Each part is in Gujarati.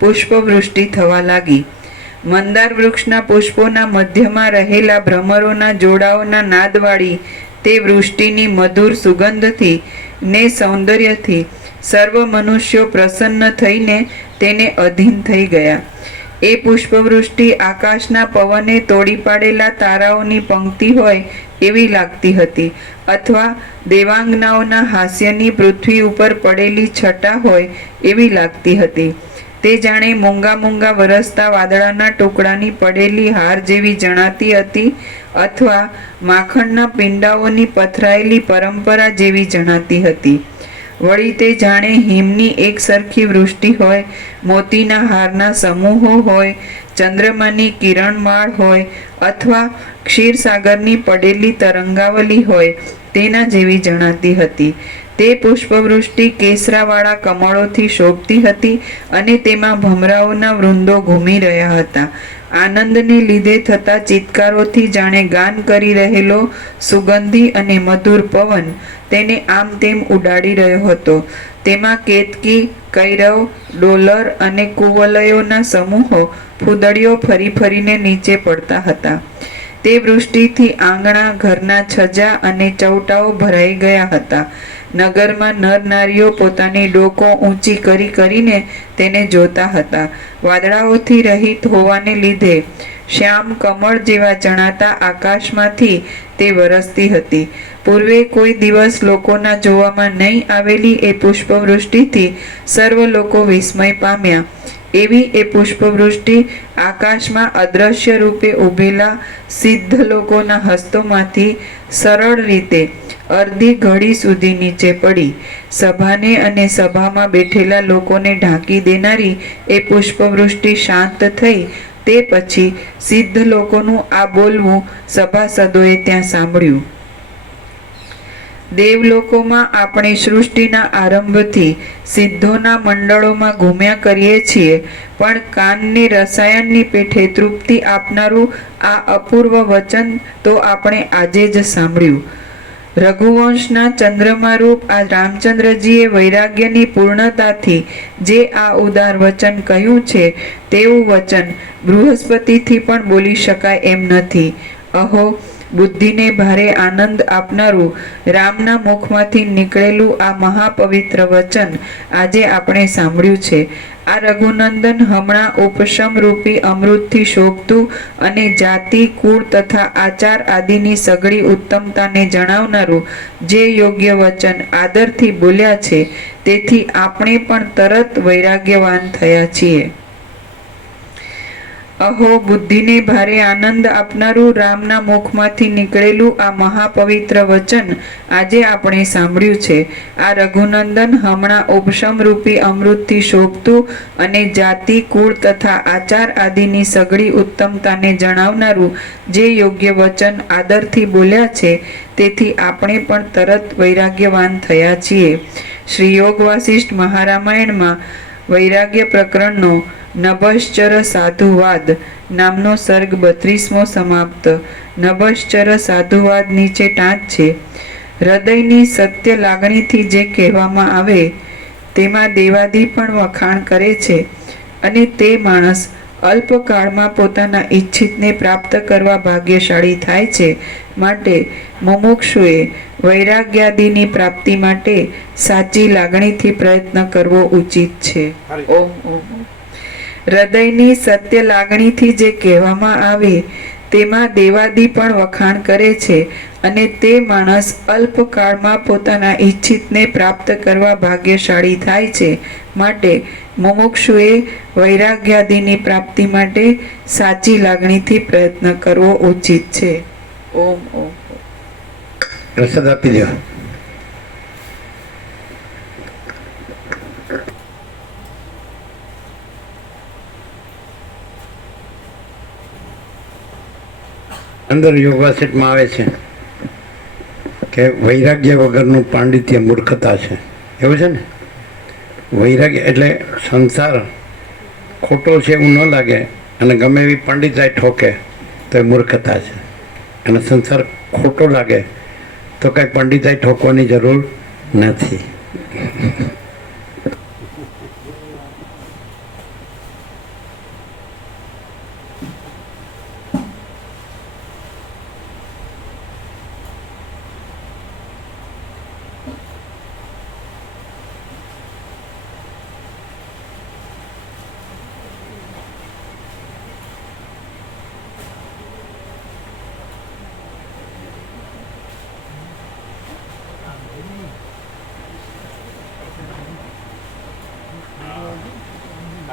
પુષ્પવૃષ્ટિ થવા લાગી. મંદાર વૃક્ષના પુષ્પોના મધ્યમાં રહેલા ભ્રમરોના જોડાઓના નાદવાળી તે વૃષ્ટિની મધુર સુગંધથી ને સૌંદર્યથી સર્વ મનુષ્યો પ્રસન્ન થઈને તેને અધીન થઈ ગયા. એ પુષ્પવૃષ્ટિ આકાશના પવને તોડી પાડેલા તારાઓની પંક્તિ હોય એવી લાગતી હતી, અથવા દેવાંગનાઓના હાસ્યની પૃથ્વી ઉપર પડેલી છટા હોય એવી લાગતી હતી. તે જાણે મૂંગા મૂંગા વરસતા વાદળાના ટુકડાની પડેલી હાર જેવી જણાતી હતી, અથવા માખણના પિંડાઓની પથરાયેલી પરંપરા જેવી જણાતી હતી. વળી તે જાણે હિમની એક સરખી વૃષ્ટિ હોય, મોતીના હારના સમૂહો હોય, ચંદ્રમાની કિરણમાળ હોય, અથવા ક્ષીરસાગરની પડેલી તરંગાવલી હોય તેના જેવી જણાતી હતી. તે પુષ્પવૃષ્ટિ કેસરાવાળા કમળોથી શોભતી હતી અને તેમાં ભમરાઓના વૃંદો ઘૂમી રહ્યા હતા. આનંદને લીધે થતા ચિત્કારોથી જાણે ગાન કરી રહેલો સુગંધી અને મધુર પવન તેને આમ તેમ ઉડાડી રહ્યો હતો. તેમાં કેતકી, કૈરવ, ડોલર અને કુવલયોના સમૂહો ફૂદડીઓ ફરી ફરીને નીચે પડતા હતા. તે વૃષ્ટિથી આંગણા, ઘરના છજા અને ચૌટાઓ ભરાઈ ગયા હતા. નગરમાં નર નારીઓ પોતાની ડોકો ઊંચી કરી કરીને તેને જોતા હતા. વાદળાઓથી રહિત હોવાને લીધે શ્યામ કમળ જેવા જણાતા આકાશમાંથી તે વરસતી હતી. પૂર્વે કોઈ દિવસ લોકોના જોવામાં નહીં આવેલી એ પુષ્પવૃષ્ટિથી સર્વ લોકો વિસ્મય પામ્યા. એવી એ પુષ્પવૃષ્ટિ આકાશમાં અદ્રશ્ય રૂપે ઊભેલા સિદ્ધ લોકોના હસ્તોમાંથી સરળ રીતે અડધી ઘડી સુધી નીચે પડી. સભાને અને સભામાં બેઠેલા લોકોને ઢાંકી દેનારી એ પુષ્પવૃષ્ટિ શાંત થઈ તે પછી સિદ્ધ લોકોનું આ બોલવું સભાસદોએ ત્યાં સાંભળ્યું. દેવલોકોમાં આપણે સૃષ્ટિના આરંભથી સિદ્ધોના મંડળોમાં ઘૂમ્યા કરીએ છીએ, પણ કાનને રસાયણની પેઠે તૃપ્તિ આપનારું આ અપૂર્વ વચન તો આપણે આજે જ સાંભળ્યું. રઘુવંશના ચંદ્રમારૂપ આ રામચંદ્રજીએ વૈરાગ્યની પૂર્ણતાથી જે આ ઉદાર વચન કહ્યું છે તેવું વચન બૃહસ્પતિથી પણ બોલી શકાય એમ નથી. અહો, બુદ્ધિને ભારે આનંદ આપનારું રામના મુખમાંથી નીકળેલું આ મહાપવિત્ર વચન આજે આપણે સાંભળ્યું છે. આ રઘુનંદન હમણાં ઉપશમ રૂપી અમૃતથી શોભતું અને જાતિ, કુળ તથા આચાર આદિની સઘળી ઉત્તમતાને જણાવનારું જે યોગ્ય વચન આદરથી બોલ્યા છે, તેથી આપણે પણ તરત વૈરાગ્યવાન થયા છીએ. અહો, બુદ્ધિને ભારે આનંદ આપનારું રામના મુખમાંથી નીકળેલું આ મહાપવિત્ર વચન આજે આપણે સાંભળ્યું છે. આ રઘુનંદન હમણાં ઉપશમ રૂપી અમૃતથી શોભતું અને જાતિ, કુળ તથા આચાર આદિની સઘળી ઉત્તમતાને જણાવનારું જે યોગ્ય વચન આદરથી બોલ્યા છે, તેથી આપણે પણ તરત વૈરાગ્યવાન થયા છીએ. શ્રી યોગ વાસિષ્ઠ મહારામાયણમાં વૈરાગ્ય પ્રકરણનો નભશ્ચર સાધુવાદ નામનો સર્ગ 32મો સમાપ્ત. નભશ્ચર સાધુવાદ નીચે ટાંચ છે. હૃદયની સત્ય લાગણીથી જે કહેવામાં આવે તેમાં દેવાદી પણ વખાણ કરે છે, અને તે માણસ અલ્પકાળમાં પોતાના ઈચ્છિતને પ્રાપ્ત કરવા ભાગ્યશાળી થાય છે. માટે મુમુક્ષુએ વૈરાગ્યાદિની પ્રાપ્તિ માટે સાચી લાગણીથી પ્રયત્ન કરવો ઉચિત છે. હૃદયની સત્ય લાગણીથી જે કહેવામાં આવે તેમાં દેવાદી પણ વખાણ કરે છે, અને તે માણસ અલ્પકાળમાં પોતાના ઈચ્છિતને પ્રાપ્ત કરવા ભાગ્યશાળી થાય છે. માટે મુમુક્ષુએ વૈરાગ્યાદિની પ્રાપ્તિ માટે સાચી લાગણીથી પ્રયત્ન કરવો ઉચિત છે. ઓમ ઓમ. પ્રસાદ આપી દો. અંદર યોગવાસિટમાં આવે છે કે વૈરાગ્ય વગરનું પાંડિત્ય મૂર્ખતા છે. એવું છે ને? વૈરાગ્ય એટલે સંસાર ખોટો છે એવું ન લાગે, અને ગમે એવી પંડિતાઈ ઠોકે તો એ મૂર્ખતા છે. અને સંસાર ખોટો લાગે તો કંઈ પંડિતાઈ ઠોકવાની જરૂર નથી.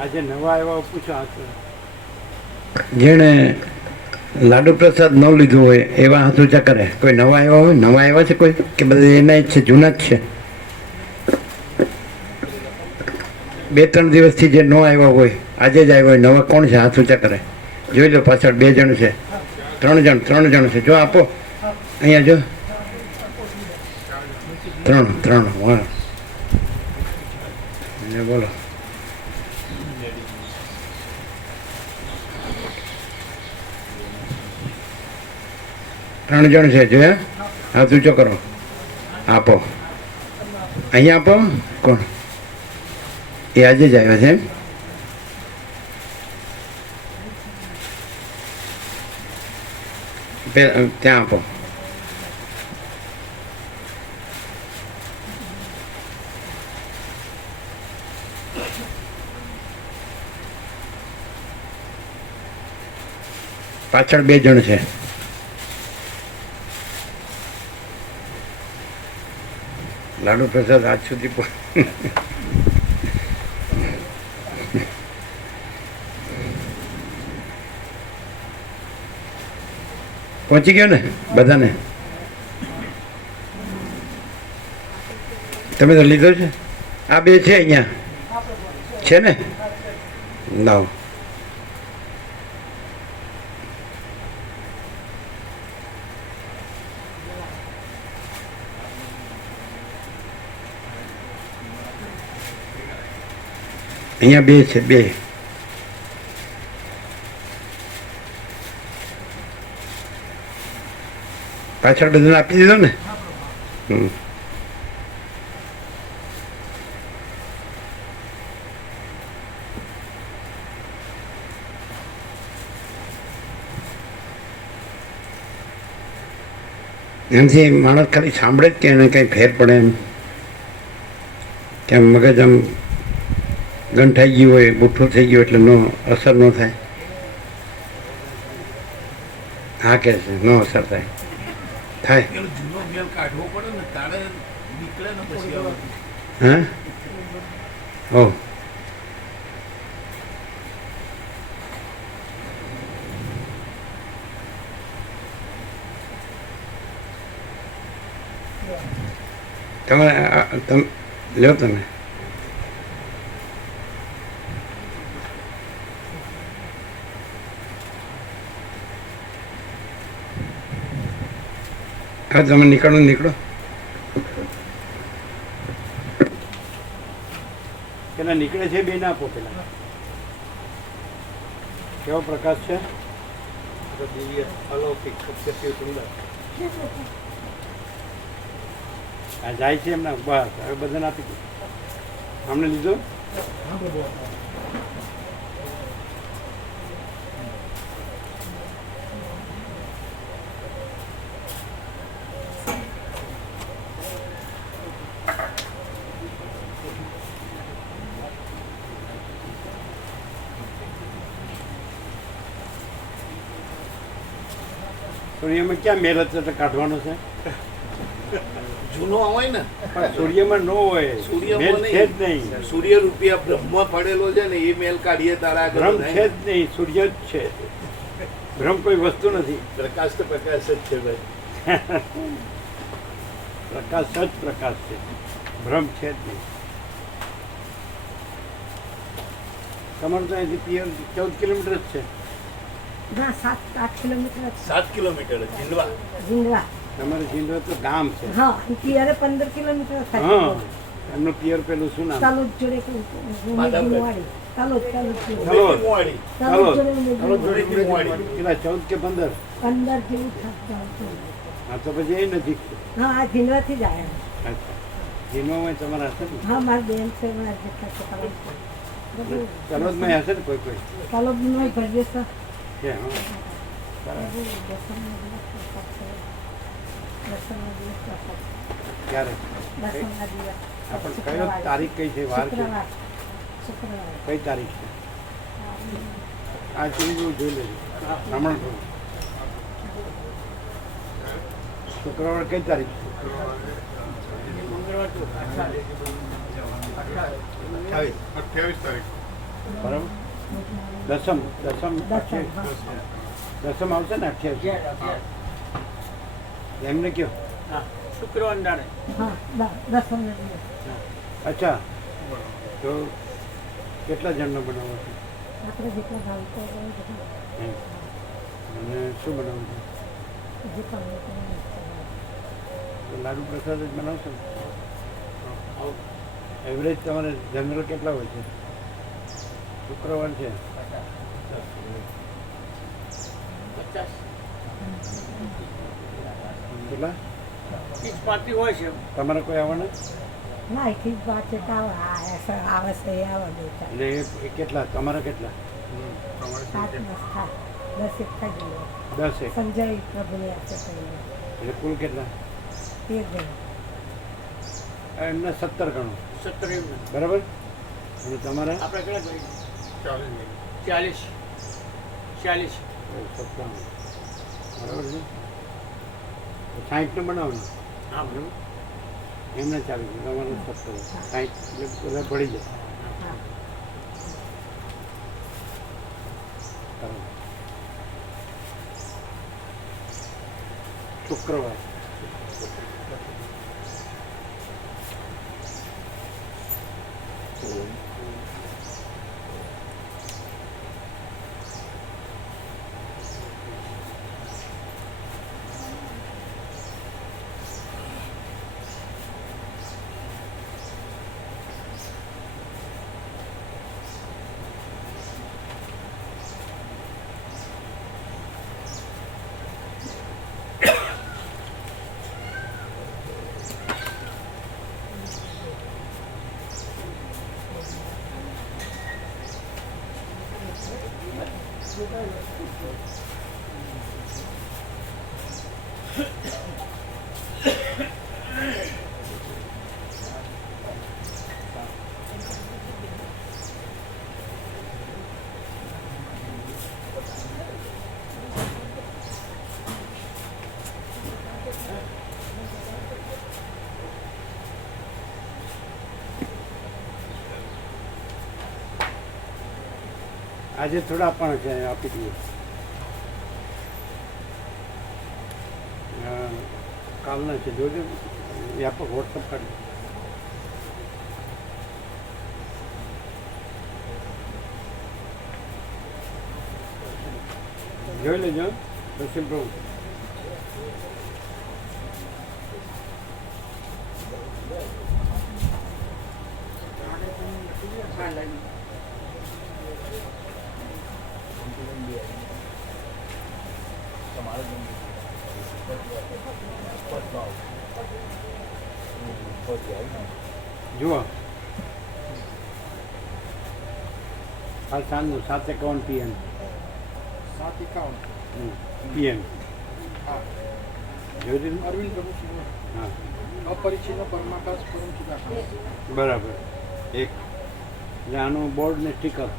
આજે નવા આવ્યા પૂછો હાથ. જેણે લાડુ પ્રસાદ ન લીધું હોય એવા હાથ ઊંચા કરે. કોઈ નવા આવ્યા હોય? નવા આવ્યા છે કોઈ કે બધા એના જ છે, જૂના જ છે? 2-3 દિવસથી જે ન આવ્યા હોય, આજે જ આવ્યા હોય, નવા કોણ છે? હાથ ઊંચા કરે. જોઈ લો, પાછળ 2 જણ છે, 3 જણ છે. જો આપો અહીંયા, જો 3 વાહ. બોલો. ત્રણ જણ છે. જોયા? હાથ ઊંચો કરો. આપો અહીંયા, આપો. કોણ? એ આજે જ આવ્યા છે એમ? ત્યાં આપો. પાછળ 2 જણ છે. લાડુ પ્રસાદ આજ સુધી પહોંચી ગયો ને બધાને? તમે તો લીધો છે? આ 2 છે અહીંયા છે ને? લાવો. અહીંયા 2 છે, 2. પાછળ બધાને આપી દીધો ને? એમથી માણસ ખાલી સાંભળે જ કે એને કંઈ ફેર પડે એમ, કેમ મગજ આમ ગંઠાઈ ગયું હોય, બુઠ્ઠું થઈ ગયું એટલે અસર ન થાય. હા કે છે નો અસર થાય. હા ઓ તમે લો તમે. હા તમે નીકળો. પેલા નીકળે છે 2 ના આપો. પેલા કેવો પ્રકાશ છે? દિવ્ય અલૌકિક સત્ય સુંદર. આ જાય છે એમના. બસ હવે બધાને આપી દો. અમને લીધો? સૂર્યમાં ક્યાં મેલ એટલે કાઢવાનો છે? જૂનો હોય ને, સૂર્યમાં ન હોય. સૂર્યમાં મેલ છે જ નહીં. સૂર્ય રૂપિયા બ્રહ્મ પડેલો છે ને, એ મેલ કાઢીએ તારા આગળ ભ્રમ નહીં. છે જ નહીં. સૂર્ય જ છે. ભ્રમ કોઈ વસ્તુ નથી. પ્રકાશ તો પ્રકાશ જ છે ભાઈ. પ્રકાશ જ પ્રકાશ છે. ભ્રમ છે જ નહીં. તમારું તો અહીંથી પિયર 14 કિલોમીટર જ છે. ના 7-8 કિલોમીટર 7 કિલોમીટર જીંડવા. જીંડવા. તમારે જીંડવા તો ગામ છે. હા પિયરે 15 કિલોમીટર થાય. હા એમનું પિયર પેલું શું નામ? તાલુજ જોડે ગુણવાડી. તાલુજ જોડે. તલોદ. મોવાડી. તાલુજ જોડે તલોદ જોડે મોવાડી. કેટલા 14 કે 15? 15 જેવું થતું. હા તો પછી એ નજીક છે. હા આ જીંડવાથી જ આવ્યા. અચ્છા જીનોમાં તમારા હશે ને? હા મારી બેન છે મારા જેટલા છોકરાઓ છે. તલોદમાં હશે ને કોઈ કોઈ તાલુજનો ભરજેશ છે? હા ક્યારે? આપણે કયો તારીખ કઈ છે? વાર છે? કઈ તારીખ છે? આ ચીજ જોઈ લેજો. હમણાં થોડું શુક્રવાર કઈ તારીખ છે? 28 તારીખ. બરાબર દસમ દસમ દસમ દસમ આવશે ને 28 એમને કયો હા શુક્રવાર દાડે હા દસમ ના દિવસ અચ્છા તો કેટલા જણનો બનાવો છો આપણે જેટલા ભાવતો હોય એ બધા એમ. અને શું બનાવો છો જે તમને કોઈ ઈચ્છા હોય. તો લાડુ પ્રસાદ જ બનાવશો ને એવરેજ તમારે જનરલ કેટલા હોય છે શુક્રવાર છે 50 કેટલા 30 પાર્ટી હોય છે તમારે કોઈ આવવાના ના અહીંથી જ વાત છે કે આવે આવે છે એ આવે બે ચાર એટલે એ કેટલા તમારા કેટલા 7 10 થાય 10 એક થઈ ગયું 10 એક સંજય પ્રભુને હશે કહીને એટલે કુલ કેટલા 13 જણ એમને 17 ગણો 17 એમને બરાબર અને તમારા આપણે કેટલા ગણી 40 40 57 બરાબર છે 60 નો બનાવો ને હા બરાબર એમને 40 તમારે 17 60 એટલે બધા પડી જાય હા બરાબર. શુક્રવાર આજે થોડા આપવાના છે આપી દઈએ કાલના છે જોજો વ્યાપક વોટ્સઅપ કરી જોઈ લેજો સુશીલ પ્રભુ હા લાગી જુઓ કાલ સાંજનું 7:51 PM 7:51 PM હા જોઈ લીધું અરવિંદ પ્રભુ સિંહ હા અપરિચિતનો પરમાકાશ પરમ ચિદાકાશ બરાબર એક એટલે આનું બોર્ડ ને સ્ટીકર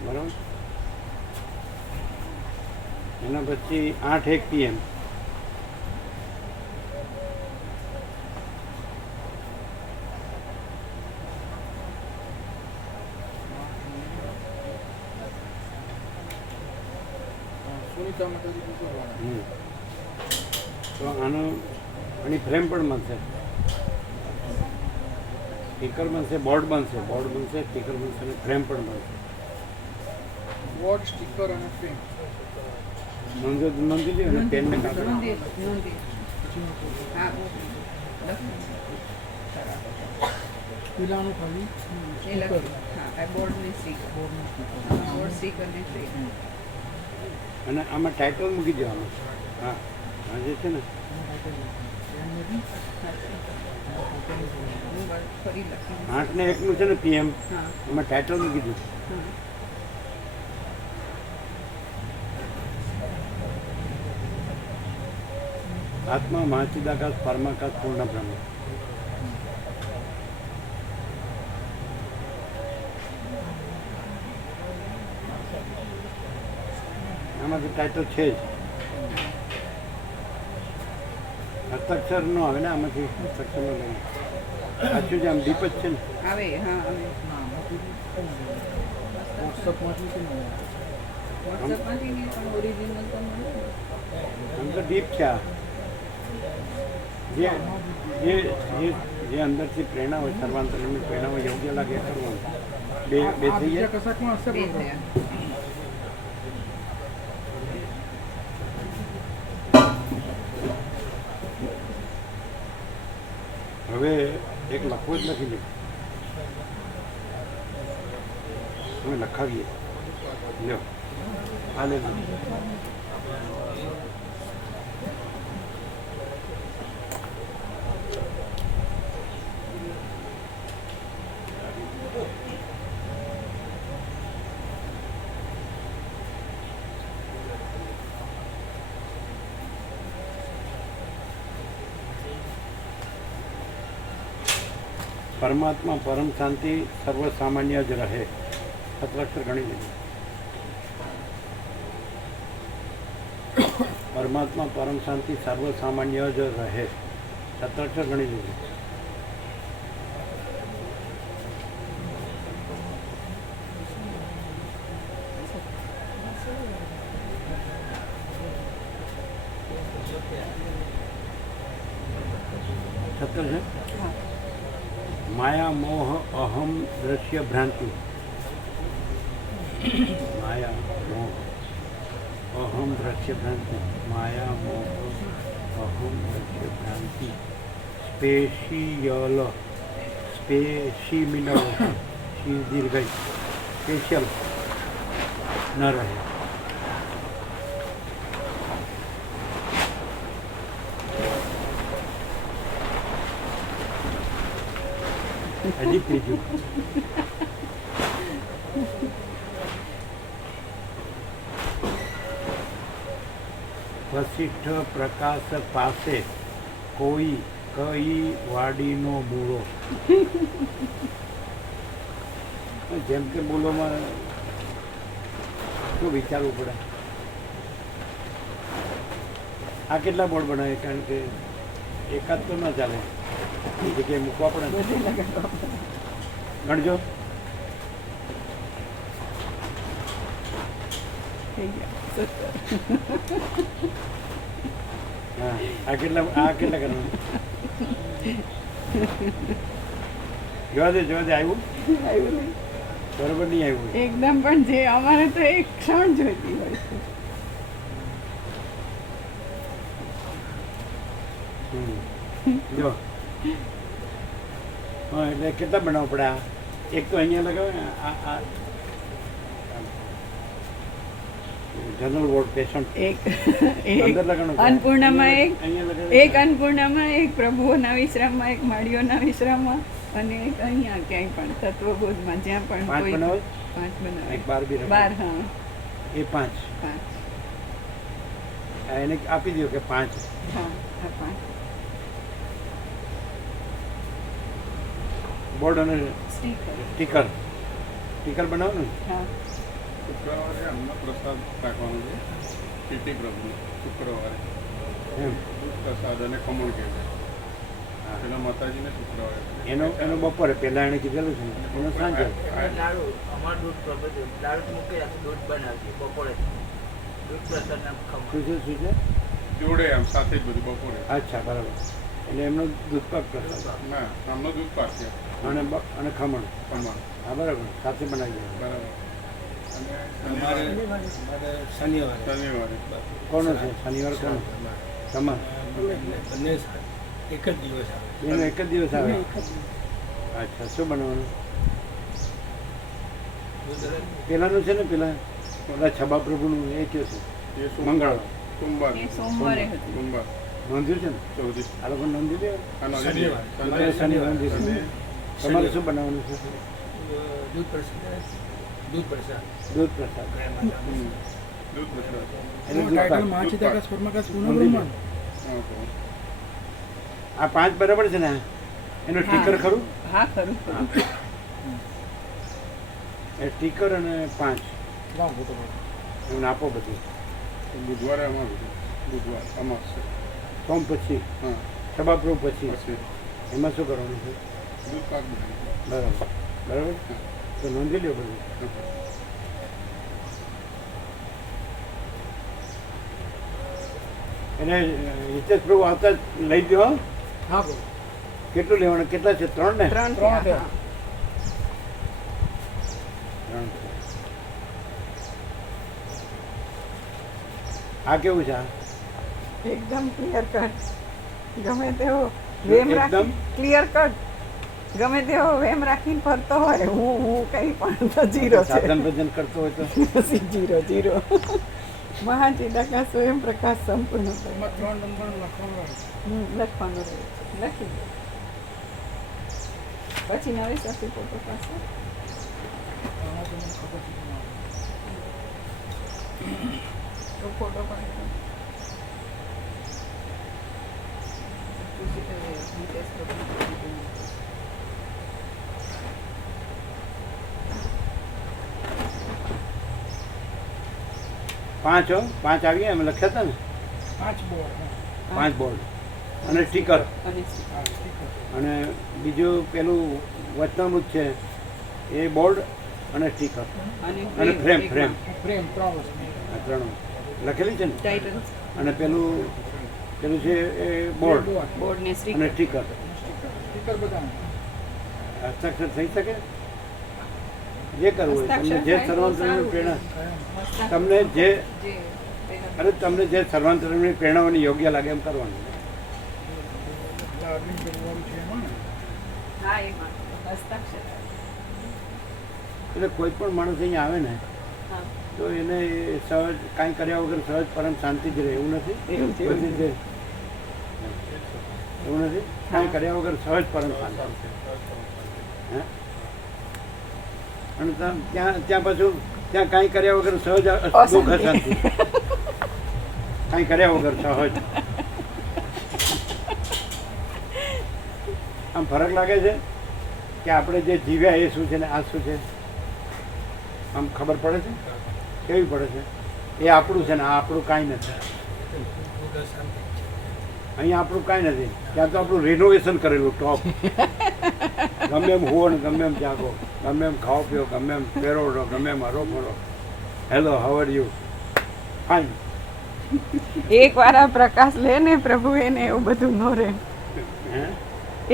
બરાબર એના પછી 8:01 PM સુનિતા માતાજી કુકરવાળા તો આનું આની ફ્રેમ પણ બનશે સ્ટીકર બનશે બોર્ડ બનશે સ્ટીકર બનશે અને ફ્રેમ પણ બનશે બોર્ડ સ્ટીકર અને ફ્રેમ નોંધી લ્યો અને પેનને કાપી નોંધી નોંધી હા પીલાનું ખાલી એ લખ્યું હા આ બોર્ડની સ્ટીકર બોર્ડ સ્ટીકર ને ફ્રેમ અને આમાં ટાઇટલ મૂકી દેવાનું હા આ જે છે ને ફરી લખી 8:01 નું છે ને PM હા એમાં ટાઇટલ મૂકી દીધું હા આત્મા મહાચિદાકાશ પરમાકાશ પૂર્ણ બ્રહ્મ આમાંથી ટાઇટલ છે જ હસ્તાક્ષર નો આવે ને આમાંથી હસ્તાક્ષર નો લઈને સાચું જ આમ દીપ જ છે ને આવે હા આવે આમ તો ડીપ છે આ. જે જે જે જે અંદરથી પ્રેરણા હોય સર્વાંતરની પ્રેરણા હોય યોગ્ય લાગે એ કરવાનું. બે થઈ ગયા. હવે એક લખવું જ લખી લે. અમે લખાવીએ લ્યો આ લે. પરમાત્મા પરમ શાંતિ સર્વ સામાન્ય જ રહે. સત્રાક્ષર ગણી લીધું. પરમાત્મા પરમ શાંતિ સર્વ સામાન્ય જ રહે. સત્રાક્ષર ગણી લીધું. સત્તર છે. માયા મોહ અહમ દ્રશ્ય ભ્રાંતિ. માયા મોહ અહમ દ્રશ્ય ભ્રાંતિ. માયા મોહ અહમ દ્રશ્ય ભ્રાંતિ. સ્પેશિયલ સ્પેશી મિનલ શી દીર્ઘ સ્પેશિયલ ન રહે. હજી ત્રીજું. વશિષ્ઠ પ્રકાશ પાસે કોઈ કઈ વાડીનો મૂળો. જેમ કે બોલોમાં શું વિચારવું પડે. આ કેટલા બોર્ડ બનાવે? કારણ કે એકાદ તો ના ચાલે, એ જગ્યાએ મૂકવા પડે. ગણજો. હા, આ કેટલા કરવાનું? જોવા દે આવ્યું બરોબર નહીં આવ્યું એકદમ. પણ જે અમારે તો એક ક્ષણ જોઈતી હોય છે. જો હા, એટલે કેટલા બનાવવા પડે? આ એક તો અહીંયા લગાવે ને આ જનરલ વોર્ડ પેશન્ટ. એક અન્નપૂર્ણામાં એક અન્નપૂર્ણામાં, એક પ્રભુઓના વિશ્રામમાં, એક માળીઓના વિશ્રામમાં, અને એક અહીંયા ક્યાંય પણ તત્વબોધમાં જ્યાં પણ 5 બનાવે. 5 બનાવે. એક 12 બી 12. હા, એ 5. એને આપી દો કે 5. હા, આ 5. બોર્ડ અને સ્ટીકર. સ્ટીકર બનાવો ને. હા, શુક્રવારે અન્ન પ્રસાદ રાખવાનો છે. પીટી પ્રભુ શુક્રવારે એમ દૂધ પ્રસાદ અને ખમણ કહે છે. પેલા માતાજીને શુક્રવારે એનો બપોરે પહેલાં એણે કીધેલું છે. એનો સાંજે લાડુ અમાર દૂધ બધું લાડુ મૂકી રાખી દૂધ બનાવતી બપોરે દૂધ પ્રસાદના ખમણ. શું છે જોડે આમ સાથે જ બધું બપોરે. અચ્છા, બરાબર. એટલે એમનો દૂધપાક પ્રસાદ ના, આમનો દૂધ પાક છે. અને ખમણ. ખમણ હા, બરાબર. સાથે બનાવી દે. બરાબર. અમારે શનિવારે કોનો છે શનિવાર? કોનો? તમાર બંને એક જ દિવસ આવે. એનો એક જ દિવસ આવે. અચ્છા, શું બનાવવાનું? પેલાનું છે ને, પેલા છબા પ્રભુનું એ કયો છે? એ મંગળવાર. સોમવાર એ સોમવારે હતું. સોમવાર નોંધ્યું છે ને? 14. આ લોકો નોંધી દે. આ નોંધી દે. શનિવાર નોંધી દે. અને તમારે શું બનાવવાનું છે? દૂધ પ્રસાદ દૂધ પ્રસાદ દૂધ પ્રસાદ. દૂધ પ્રસાદ. એનું દૂધપાક. આ 5 બરાબર છે ને? એનું સ્ટીકર ખરું? હા, ખરું. એ સ્ટીકર અને 5 એમને આપો બધું. બુધવારે અમારું છે. બુધવાર અમાસ છે. સોમ પછી હા, છબા પ્રભુ પછી પછી એમાં શું કરવાનું છે? દૂધ પાક બનાવીએ. બરાબર. બરાબર, તો નોંધી લ્યો બધું. એને હિતેશ પ્રભુ આવતા જ લઈ દો. હા બહુ કેટલું લેવાનું? કેટલા છે? 3 ને? 3 ત્રણ થયા. થયા. 3 છે. આ કેવું છે? એકદમ ક્લિયર કટ, ગમે તેવો વેમ એકદમ? રાખી ક્લિયર કટ, ગમે તેવો વેમ રાખીને ફરતો હોય, હું કઈ પણ તો જીરો છે. સાધન ભજન કરતો હોય તો જીરો મહાચિદાકા સ્વયં પ્રકાશ સંપૂર્ણ એમાં 3 નંબર લખવાનું રહે. લખવાનું રહે છે. લખી દો પછી નવી સાથી ફોટો પાસે આમાં તો મને ખબર છે કે ના. તો ફોટો પાડી પાંચ આવી ગયા? એમ લખ્યા હતા ને 5 બોર્ડ. 5 બોર્ડ અને સ્ટીકર અને હા સ્ટીકર. અને બીજું પેલું વચનામૃત છે એ બોર્ડ અને સ્ટીકર અને ફ્રેમ. ફ્રેમ 3 વસ્તુ. આ 3 લખેલી છે ને. ટાઇટલ અને પેલું છે એ બોર્ડ બોર્ડ ને અને સ્ટીકર. સ્ટીકર. સ્ટીકર બધા હસ્તાક્ષર થઈ શકે? જે કરવું હોય તમને જે સર્વાંતરની પ્રેરણા તમને જે તમને જે સર્વાંતરની પ્રેરણાઓની યોગ્ય લાગે એમ કરવાનું. અરવિંદ પેલું છે એમાં ને. હા એમાં હસ્તાક્ષર. એટલે કોઈ પણ માણસ અહીંયા આવે ને હા તો એને સહજ કાંઈ કર્યા વગર સહજ પરમ શાંતિ જ રહે એવું નથી. એવું છે, એવું બધી રીતે એવું નથી. કાંઈ કર્યા વગર સહજ પરમ શાંતિ. હે? અને ત્યાં પાછું ત્યાં કાંઈ કર્યા વગર સહજ દુઃખ શાંતિ. કાંઈ કર્યા વગર સહજ. આમ ફરક લાગે છે કે આપણે જે જીવ્યા એ શું છે ને આ શું છે? આમ ખબર પડે છે? કેવી પડે છે? એ આપણું છે ને આ આપણું કાંઈ નથી. અહીંયા આપણું કાંઈ નથી. ત્યાં તો આપણું રિનોવેશન કરેલું ટોપ. ગમે એમ હુવો ને ગમે એમ જાગો, ગમે એમ ખાઓ પીઓ, ગમે એમ પહેરો, ગમે એમ હરો ફરો. Hello, how are you? Fine. એક વાર આ પ્રકાશ લે ને પ્રભુ એને એવું બધું નો રહે. હે?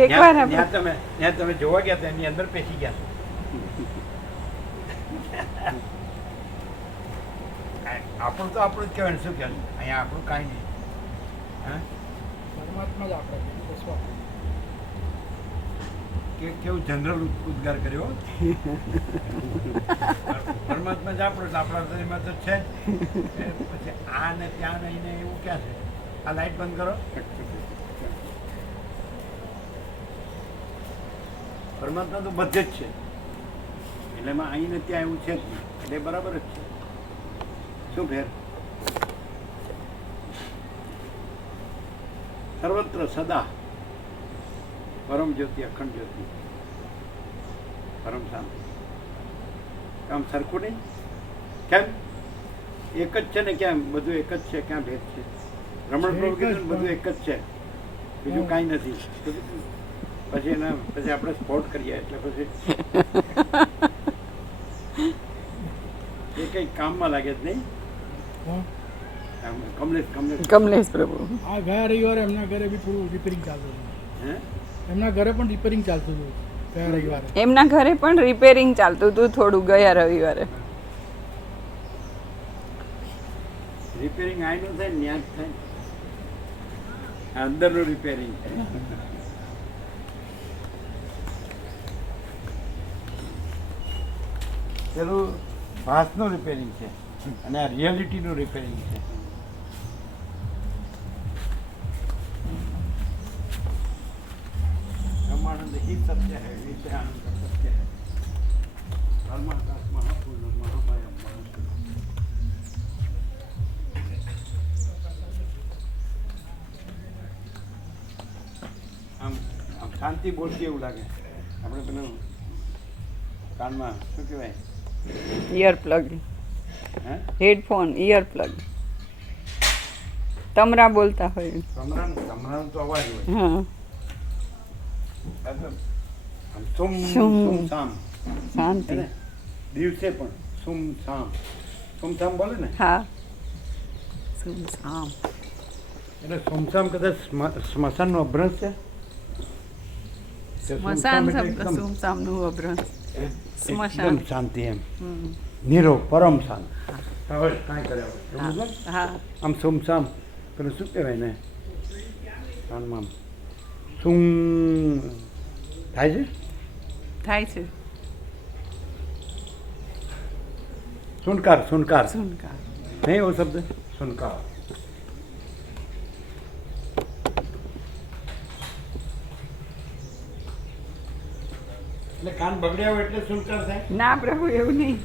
એક વાર ત્યાં તમે જોવા ગયા હતા એની અંદર પેસી ગયા છો. આપણું તો આપણું જ કહેવાય ને. શું કહેવાય? અહીંયા આપણું કાંઈ નહીં. હે? પરમાત્મા જ આપણે બસવા. કેવું જનરલ ઉદ્ગાર કર્યો. પરમાત્મા જ આપણો, આપણા હૃદયમાં તો છે જ. પછી આ ને ત્યાં નહીં ને એવું ક્યાં છે? આ લાઈટ બંધ કરો. પરમાત્મા તો બધે જ છે. એટલે એમાં અહીં ને ત્યાં એવું છે જ નહીં. એટલે બરાબર જ છે. શું ફેર? સર્વત્ર સદા પરમ જ્યોતિ, અખંડ જ્યોતિ, પરમ શાંતિ. આમ સરખું નહીં? કેમ? એક જ છે ને? કેમ બધું એક જ છે? ક્યાં ભેદ છે? રમણ પ્રભુ કીધું ને બધું એક જ છે, બીજું કાંઈ નથી. પછી આપણે સ્પોટ કરીએ એટલે પછી એ કંઈ કામમાં લાગે જ નહીં. કમલેશ પ્રભુ આ ગયા રવિવારે એમના ઘરે બી થોડું રિપેરિંગ ચાલતું હતું. હે? એમના ઘરે પણ રિપેરિંગ ચાલતું હતું ગયા રવિવારે. એમના ઘરે પણ રિપેરિંગ ચાલતું હતું થોડું ગયા રવિવારે. રિપેરિંગ આયનું થાય ને ત્યાં જ થાય. અંદરનું રિપેરિંગ. પેલું ભાસનું રિપેરિંગ છે અને આ રિયાલિટીનું રિપેરિંગ છે. બ્રહ્માનંદ ही सत्य है, विषय आनंद सत्य है. धर्माकाश महापूर्ण महामाया महाशून्य. આમ શાંતિ બોલતી એવું લાગે. આપણે પેલું કાનમાં શું કહેવાય? ઇયર પ્લગ, હે? હેડફોન, ઇયર પ્લગ, તમરા બોલતા હોય. તમરાનો તો અવાજ હોય. હા આ તો આમ સુમ સુમ. સામ. શાંતિ. હે ને? દિવસે પણ સુમ સામ બોલે ને. હા સુમ સામ. એટલે સુમસામ કદાચ સ્મશાનનો અભ્રંશ છે કે સ્મશાન એટલે શબ્દ એકદમ- સુમસામનું અભ્રંશ સ્મશાન. એકદમ શાંતિ એમ હમ. નીરવ પરમ શાંત હવે કાંઈ કર્યા વગર. એવું છે ને? હા આમ સુમસામ પેલું શું કહેવાય ને કાનમાં આમ સુમ થાય છે થાય છે સુનકાર સુનકાર સુનકાર. નહીં એવો શબ્દ સુનકાર એટલે કાન બગડ્યા હોય એટલે સુનકાર થાય ના પ્રભુ એવું નહીં.